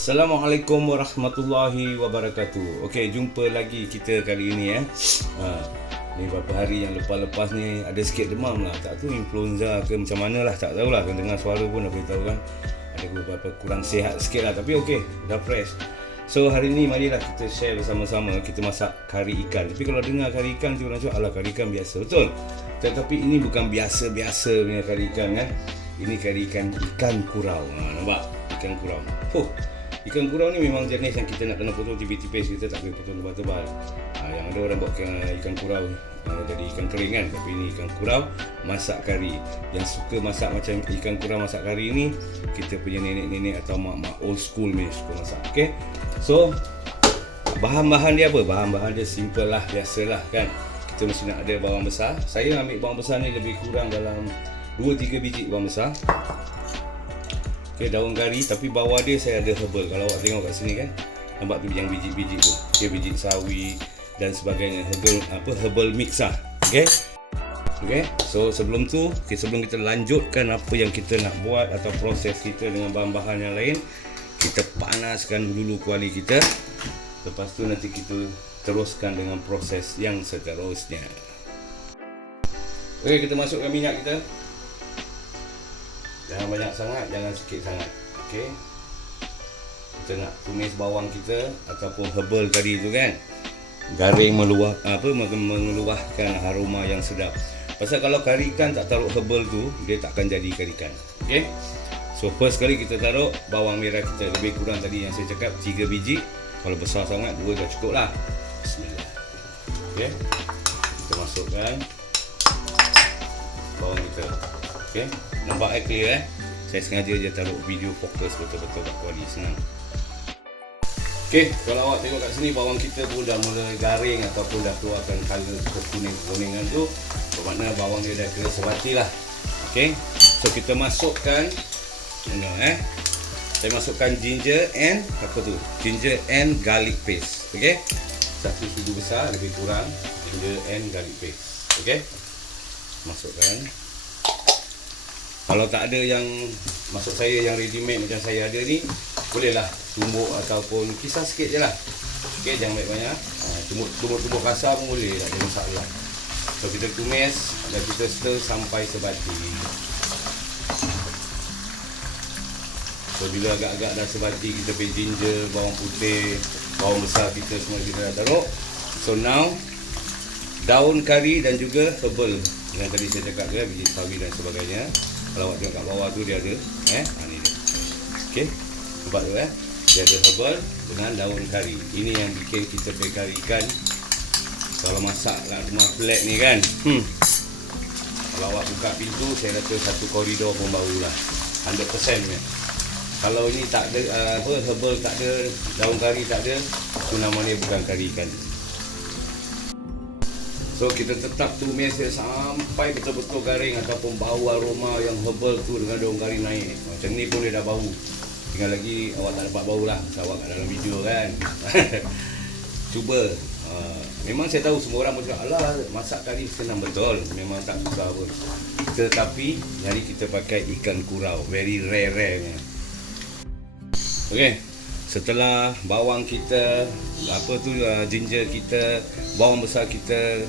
Assalamualaikum warahmatullahi wabarakatuh. Okey, jumpa lagi kita kali ini eh. Ha, ni beberapa hari yang lepas-lepas ni ada sikit demam lah. Tak tahu influenza ke macam mana lah. Tak tahulah. Kan dengar suara pun dah beritahu kan. Ada beberapa kurang sihat sikit lah. Tapi okey, dah fresh. So hari ni marilah kita share bersama-sama kita masak kari ikan. Tapi kalau dengar kari ikan tu orang cakap alah kari ikan biasa. Betul. Tetapi ini bukan biasa-biasa punya kari ikan kan. Ini kari ikan ikan kurau. Ha, nampak? Ikan kurau. Huh. Ikan kurau ni memang jenis yang kita nak kena potong tipis-tipis kita tak boleh potong tebal-tebal. Ha, yang ada orang buat ikan, kurau ha, jadi ikan kering kan tapi ini ikan kurau masak kari. Yang suka masak macam ikan kurau masak kari ni kita punya nenek-nenek atau mak-mak old school ni suka masak. Okey. So bahan-bahan dia apa? Bahan-bahan dia simple lah, biasalah kan. Kita mesti nak ada bawang besar. Saya ambil bawang besar ni lebih kurang dalam 2-3 biji bawang besar. Okey, daun kari tapi bawah dia saya ada herbal. Kalau awak tengok kat sini kan, nampak tu yang biji-biji tu. Okey, biji sawi dan sebagainya. Herbal apa herbal mix lah. Okey. Okey. So sebelum tu, okay, sebelum kita lanjutkan apa yang kita nak buat atau proses kita dengan bahan-bahan yang lain, kita panaskan dulu kuali kita. Lepas tu nanti kita teruskan dengan proses yang seterusnya. Okey, kita masukkan minyak kita. Jangan banyak sangat, jangan sikit sangat. Okey. Kita nak tumis bawang kita ataupun herbal tadi tu kan. Garing meluah apa mengeluarkan aroma yang sedap. Pasal kalau kari ikan tak taruh herbal tu, dia tak akan jadi kari ikan. Okey. So first kali kita taruh bawang merah kita lebih kurang tadi yang saya cakap 3 biji. Kalau besar sangat 2 dah cukup lah. Bismillah. Okey. Kita masukkan bawang kita. Okey. Nampak eh clear eh? Saya sengaja je taruh video fokus betul-betul kat kuali senang. Okey, kalau awak tengok kat sini bawang kita pun dah mula garing ataupun dah keluarkan colour kekuning-kekuningan tu bermakna bawang dia dah kena sebati lah. Okey. So kita masukkan Tengok eh. Saya masukkan ginger and apa tu? Ginger and garlic paste. Okey. Satu sudu besar lebih kurang ginger and garlic paste. Okey. Masukkan. Kalau tak ada yang maksud saya yang ready made macam saya ada ni, bolehlah tumbuk ataupun kisar sikit je lah. Okey, jangan banyak-banyak. Tumbuk, tumbuk-tumbuk kasar pun boleh, tak ada masalah. So kita tumis dan kita stir sampai sebati. So bila agak-agak dah sebati kita pergi ginger, bawang putih, bawang besar kita semua kita dah taruh. So now daun kari dan juga herbal yang tadi saya cakap kan biji sawi dan sebagainya. Kalau awak tengok kat bawah tu dia ada eh ha ni dia. Okey. Nampak tu eh? Dia ada herbal dengan daun kari. Ini yang bikin kita kari ikan kalau masak kat rumah flat ni kan. Hmm. Kalau awak buka pintu saya rasa satu koridor pun bau lah. 100% punya. Kalau ini tak ada uh, apa herbal tak ada, daun kari tak ada, itu nama dia bukan kari ikan. So kita tetap tumis dia sampai betul-betul garing ataupun bau aroma yang herbal tu dengan daun kari naik. Macam ni pun dia dah bau. Tinggal lagi awak tak dapat bau lah. Sebab awak kat dalam video kan. Cuba. Uh, memang saya tahu semua orang pun cakap, alah masak kari senang betul. Memang tak susah pun. Tetapi hari kita pakai ikan kurau. Very rare-rare ni. Okey. Setelah bawang kita, apa tu uh, ginger kita, bawang besar kita,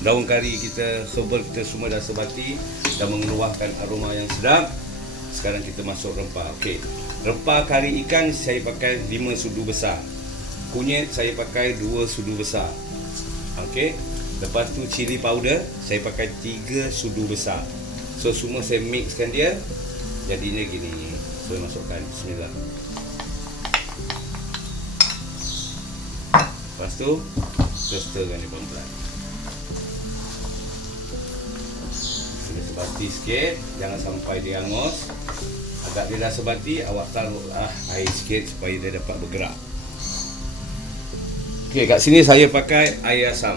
daun kari kita, herbal kita semua dah sebati dah mengeluarkan aroma yang sedap. Sekarang kita masuk rempah. Okey. Rempah kari ikan saya pakai 5 sudu besar. Kunyit saya pakai 2 sudu besar. Okey. Lepas tu cili powder saya pakai 3 sudu besar. So semua saya mixkan dia jadinya gini. So masukkan bismillah. Lepas tu kita stirkan dia pelan-pelan. Sudah sebati sikit, jangan sampai dia hangus. Agak dia dah sebati, awak taruhlah air sikit supaya dia dapat bergerak. Okey, kat sini saya pakai air asam.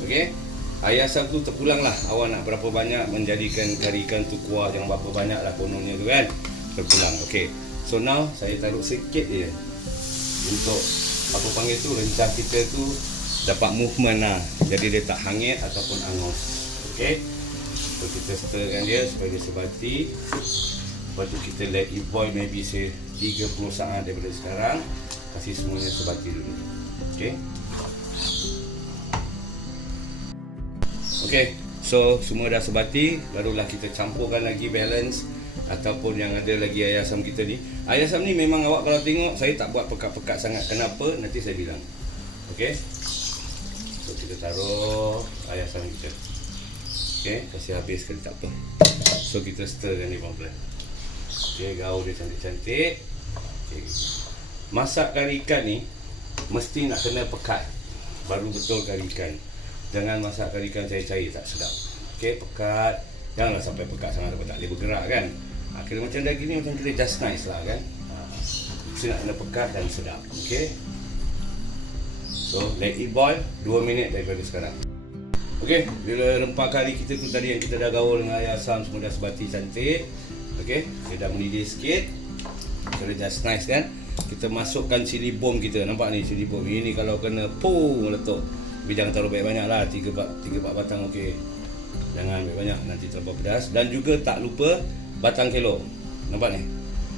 Okey. Ayam asam tu terpulang lah Awak nak berapa banyak menjadikan kari ikan tu kuah Jangan berapa banyak lah kononnya tu kan Terpulang Okay So now saya taruh sikit je Untuk Apa panggil tu Rencah kita tu Dapat movement lah Jadi dia tak hangit Ataupun angus Okay So kita stirkan dia dia sebati Lepas tu kita let it boil Maybe say 30 saat daripada sekarang Kasih semuanya sebati dulu Okay Okay, so semua dah sebati, barulah kita campurkan lagi balance ataupun yang ada lagi ayam asam kita ni. Ayam asam ni memang awak kalau tengok saya tak buat pekat-pekat sangat. Kenapa? Nanti saya bilang. Okay. So kita taruh ayam asam kita. Okay, kasih habis sekali tak apa. So kita stirkan ni pelan-pelan. Okay, gaul dia cantik-cantik. Okay. Masak kari ikan ni mesti nak kena pekat. Baru betul kari ikan. Jangan masak kari ikan cair-cair tak sedap. Okey, pekat. Janganlah sampai pekat sangat tak boleh bergerak kan. Ha, kira macam daging ni macam kira just nice lah kan. Ha, mesti nak kena pekat dan sedap. Okey. So, let it boil 2 minit daripada sekarang. Okey, bila rempah kari kita tu tadi yang kita dah gaul dengan ayam asam semua dah sebati cantik. Okey, dia dah mendidih sikit. Kira just nice kan. Kita masukkan cili bom kita. Nampak ni cili bom. Ini kalau kena pum meletup. Tapi jangan terlalu banyak-banyak lah. 3 4 3 4 batang okey. Jangan banyak-banyak nanti terlalu pedas dan juga tak lupa batang kilo. Nampak ni?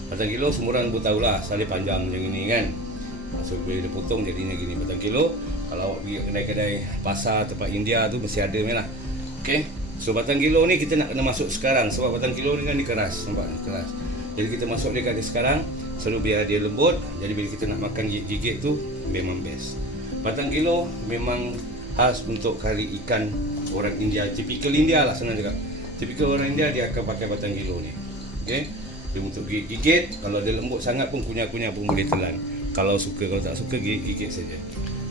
Batang kilo semua orang pun tahulah salih panjang macam ini kan. So bila dia potong jadinya gini batang kilo. Kalau pergi kedai-kedai pasar tempat India tu mesti ada ni lah. Okey. So batang kilo ni kita nak kena masuk sekarang sebab batang kilo ni kan dia keras. Nampak keras. Jadi kita masuk dia kat dia sekarang selalu biar dia lembut. Jadi bila kita nak makan gigit-gigit tu memang best. Batang kilo memang khas untuk kari ikan orang India. Typical India lah senang cakap. Typical orang India dia akan pakai batang kilo ni. Okey. Dia untuk gigit, kalau dia lembut sangat pun kunyah-kunyah pun boleh telan. Kalau suka, kalau tak suka gigit, gigit saja.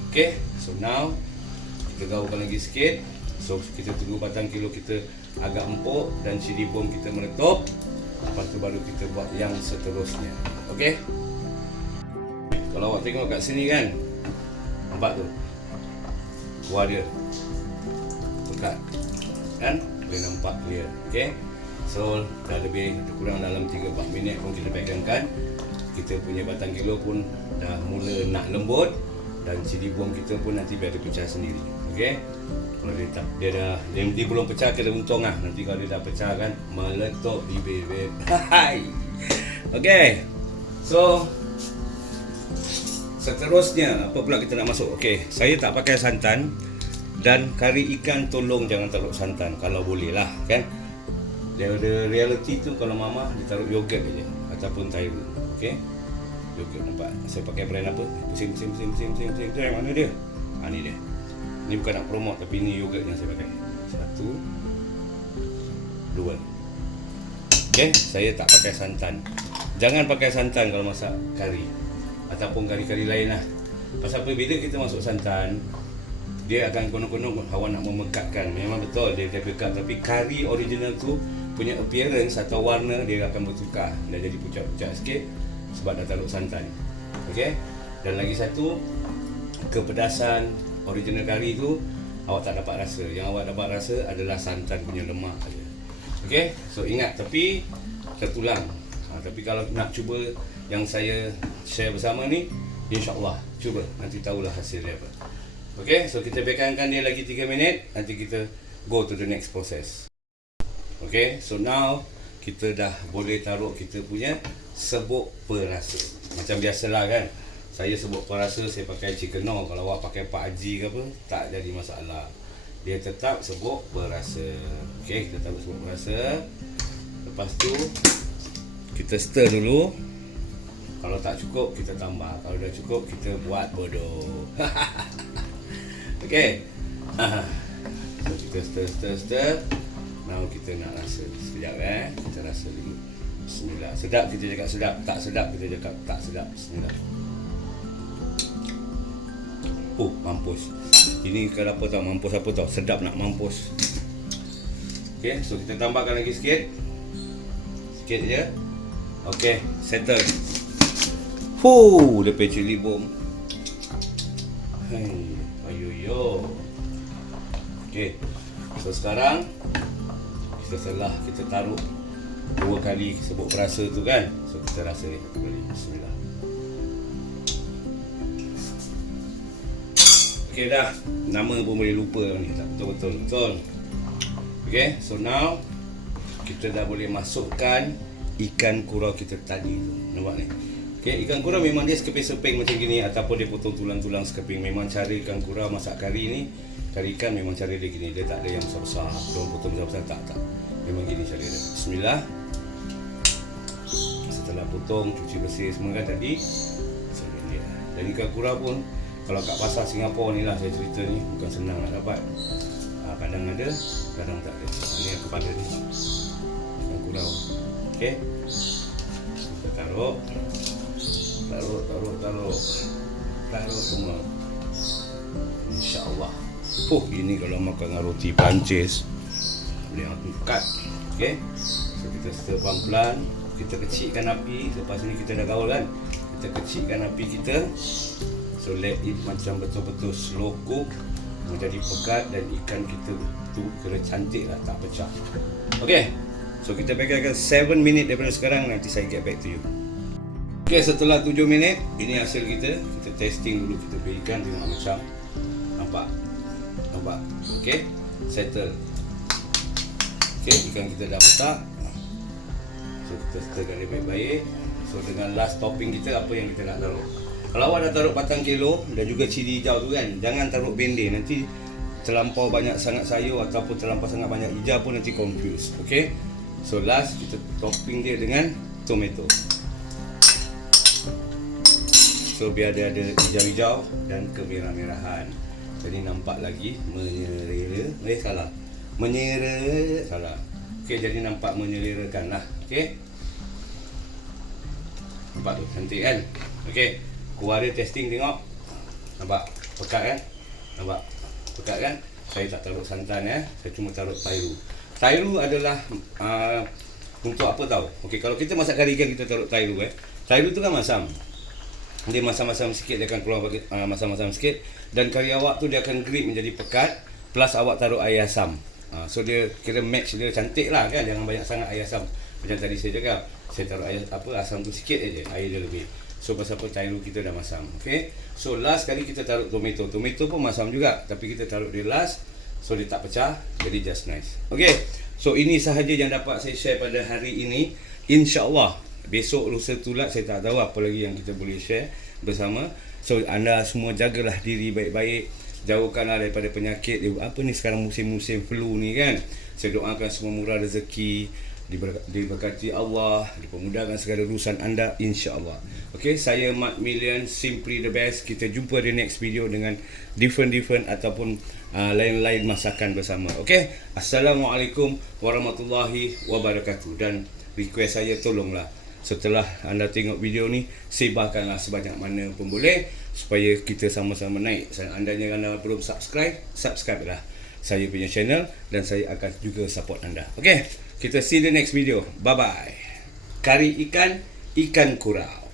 Okey. So now kita gaulkan lagi sikit. So kita tunggu batang kilo kita agak empuk dan cili bom kita meletup. Lepas tu baru kita buat yang seterusnya. Okey. Kalau awak tengok kat sini kan. Nampak tu. Kuah dia. Pekat. Kan? Boleh nampak clear. Okey. So dah lebih kurang dalam 3-4 minit pun kita pegangkan. Kita punya batang kilo pun dah mula nak lembut dan cili bom kita pun nanti biar dia pecah sendiri. Okey. Kalau dia tak dia dah dia, dia belum pecah kena untung lah. Nanti kalau dia dah pecah kan meletup bibir bib. Hai. Okey. So Seterusnya, apa pula kita nak masuk? Okey, saya tak pakai santan dan kari ikan tolong jangan taruh santan kalau boleh lah kan. Dia ada reality tu kalau mama dia taruh yogurt aja ataupun tairu. Okey. Yogurt nampak. Saya pakai brand apa? Pusing pusing pusing pusing pusing pusing. pusing. Mana dia? Ha ni dia. Ni bukan nak promote tapi ni yogurt yang saya pakai. Satu. Dua. Okey, saya tak pakai santan. Jangan pakai santan kalau masak kari ataupun kari-kari lain lah. Pasal apa bila kita masuk santan, dia akan konon-konon awak nak memekatkan. Memang betul dia dia pekat tapi kari original tu punya appearance atau warna dia akan bertukar. Dah jadi pucat-pucat sikit sebab dah taruh santan. Okey? Dan lagi satu kepedasan original kari tu awak tak dapat rasa. Yang awak dapat rasa adalah santan punya lemak saja. Okey? So ingat tapi tertulang. Ha, tapi kalau nak cuba yang saya share bersama ni InsyaAllah Cuba Nanti tahulah hasil dia apa Okay So kita bekangkan dia lagi 3 minit Nanti kita Go to the next process Okay So now Kita dah boleh taruh kita punya Sebuk perasa Macam biasalah kan Saya sebuk perasa Saya pakai chicken no Kalau awak pakai Pak Haji ke apa Tak jadi masalah Dia tetap sebuk perasa Okay Kita taruh sebuk perasa Lepas tu Kita stir dulu kalau tak cukup kita tambah. Kalau dah cukup kita buat bodoh. Okey. so kita stir stir stir. Now kita nak rasa sekejap eh. Kita rasa dulu. Bismillah. Sedap kita cakap sedap. Tak sedap kita cakap tak sedap. Bismillah. Oh, mampus. Ini kalau apa tau, mampus apa tau? Sedap nak mampus. Okey, so kita tambahkan lagi sikit. Sikit je. Okey, settle. Hu, lepas cili bom. Hai, ayo yo. Okey. So sekarang kita setelah kita taruh dua kali sebut perasa tu kan. So kita rasa ni kali. Bismillah. Okey dah. Nama pun boleh lupa ni. Tak betul-betul. Betul. Okey, so now kita dah boleh masukkan ikan kurau kita tadi tu. Nampak ni? Okey, ikan kurau memang dia sekeping-seping macam gini ataupun dia potong tulang-tulang sekeping. Memang cara ikan kurau masak kari ni, kari ikan memang cara dia gini. Dia tak ada yang besar-besar. Dia potong besar-besar tak tak. Memang gini cara dia. Bismillah. Setelah potong, cuci bersih semua kan tadi. So, dia. Dan kurau pun kalau kat pasar Singapura ni lah saya cerita ni bukan senang nak dapat. Ha, kadang ada, kadang tak ada. Ini yang kepala ni. Ikan kurau. Okey. Kita taruh. Taruh, taruh, taruh. Taruh semua. InsyaAllah. Oh, ini kalau makan dengan roti Perancis. Boleh aku cut. Okey. So, kita stir pelan-pelan. Kita kecilkan api. Lepas ni kita dah gaul kan. Kita kecilkan api kita. So, let it macam betul-betul slow cook. Menjadi pekat dan ikan kita tu kena cantik lah. Tak pecah. Okey. So, kita pegang 7 minit daripada sekarang. Nanti saya get back to you. Okey, setelah 7 minit, ini hasil kita. Kita testing dulu kita punya ikan tengok macam nampak. Nampak. Okey. Settle. Okey, ikan kita dah masak. So kita stirkan dia baik-baik. So dengan last topping kita apa yang kita nak taruh? Kalau awak dah taruh batang kelo dan juga cili hijau tu kan, jangan taruh bende nanti terlampau banyak sangat sayur ataupun terlampau sangat banyak hijau pun nanti confuse. Okey. So last kita topping dia dengan tomato. So biar dia ada hijau-hijau dan kemerah-merahan. Jadi nampak lagi menyelera. Eh salah. Menyera salah. Okey jadi nampak menyelerakan lah. Okey. Nampak tu cantik kan? Okey. Kuah dia testing tengok. Nampak? Pekat kan? Nampak? Pekat kan? Saya tak taruh santan ya. Saya cuma taruh tairu. Tairu adalah uh, untuk apa tahu? Okey, kalau kita masak kari ikan kita taruh tairu eh. Tairu tu kan masam. Dia masam-masam sikit dia akan keluar uh, masam-masam sikit dan kari awak tu dia akan grip menjadi pekat plus awak taruh air asam. Uh, so dia kira match dia cantik lah kan jangan banyak sangat air asam. Macam tadi saya cakap, saya taruh air apa asam tu sikit aja, air dia lebih. So pasal apa tairu kita dah masam. Okay. So last kali kita taruh tomato. Tomato pun masam juga tapi kita taruh dia last so dia tak pecah jadi just nice. Okay. So ini sahaja yang dapat saya share pada hari ini. InsyaAllah besok lusa tulat saya tak tahu apa lagi yang kita boleh share bersama. So anda semua jagalah diri baik-baik. Jauhkanlah daripada penyakit. Apa ni sekarang musim-musim flu ni kan. Saya doakan semua murah rezeki diber- diberkati Allah, dipermudahkan segala urusan anda insya-Allah. Okey, saya Mat Million, simply the best. Kita jumpa di next video dengan different-different ataupun uh, lain-lain masakan bersama. Okey, Assalamualaikum warahmatullahi wabarakatuh dan request saya tolonglah setelah anda tengok video ni sebarkanlah sebanyak mana pun boleh supaya kita sama-sama naik. Saya andanya anda belum subscribe, subscribe lah saya punya channel dan saya akan juga support anda. Okey, kita see the next video. Bye bye. Kari ikan, ikan kurau.